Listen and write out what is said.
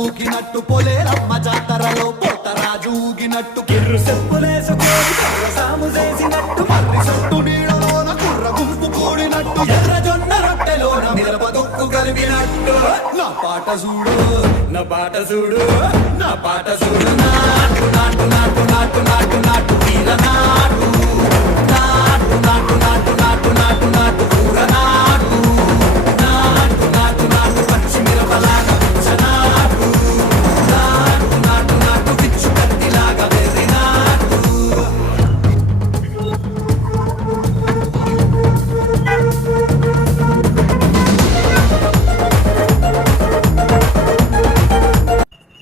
దూకినట్టు పొలేరమ్మ జాతరలో పోతరాజు ఊగినట్టు కిర్రు చెప్పులేసుకొని సాము చేసినట్టు మర్రి చుట్టూ నీడలోన కుర్ర గుంపు కూడినట్టు ఎర్ర జొన్న రొట్టెలోన మిరప దొక్కు కలిపినట్టు నా పాట చూడు నా పాట చూడు నా పాట చూడు నాటు నాటు నాటు నాటు నాటు నాటు వీర నాటు